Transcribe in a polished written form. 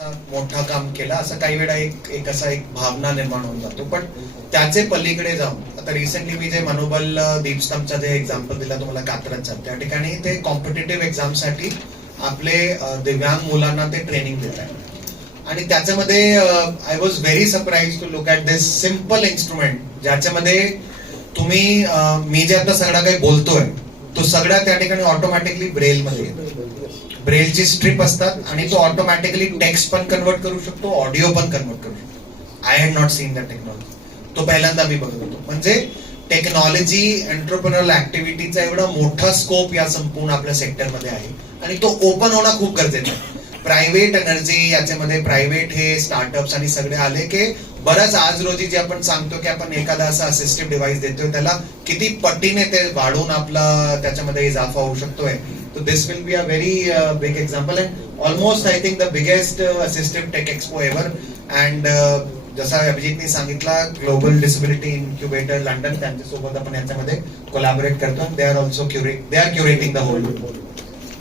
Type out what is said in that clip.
मोठा काम केला असं काही वेळा एक असा एक भावना निर्माण होऊन जातो. पण त्याचे पलीकडे जाऊन आता रिसेंटली मी जे मनोबल दीपस्तंभचा जे एक्झाम्पल दिला तुम्हाला कात्रजचा, त्या ठिकाणी ते कॉम्पिटेटिव्ह एक्झाम साठी आपले दिव्यांग मुलांना ते ट्रेनिंग देत आहेत. आणि त्याच्यामध्ये I was very surprise to look at this simple instrument, ज्याच्यामध्ये तुम्ही मी जे आता सगळं काही बोलतोय तो सगळा त्या ठिकाणी ऑटोमॅटिकली ब्रेल मध्ये येतो. ब्रेलची स्ट्रिप असतात आणि तो ऑटोमॅटिकली टेक्स्ट पण कन्वर्ट करू शकतो, ऑडिओ पण कन्वर्ट करू शकतो. I had not seen that technology. तो पहिल्यांदा मी बघत होतो. म्हणजे टेक्नॉलॉजी एंटरप्रेन्युअरल ऍक्टिव्हिटीचा एवढा मोठा स्कोप या संपूर्ण आपल्या सेक्टरमध्ये आहे आणि तो ओपन होणं खूप गरजेचं आहे. प्रायव्हेट एनर्जी याच्यामध्ये प्रायव्हेट हे स्टार्टअप्स आणि सगळे आले की बरंच आज रोजी जे आपण सांगतो की आपण एखादा असा असिस्टिव्ह डिव्हाइस देतोय त्याला किती पटीने ते वाढून आपला त्याच्यामध्ये इजाफा होऊ शकतोय. So this will be a very big example and almost I think the biggest assistive tech expo ever. And जसा अभिजितने सांगितला ग्लोबल डिसेबिलिटी इन्क्युबेटर लंडन त्यांच्यासोबत आपण याच्यामध्ये कोलॅबोरेट करतो. They are also curating the hole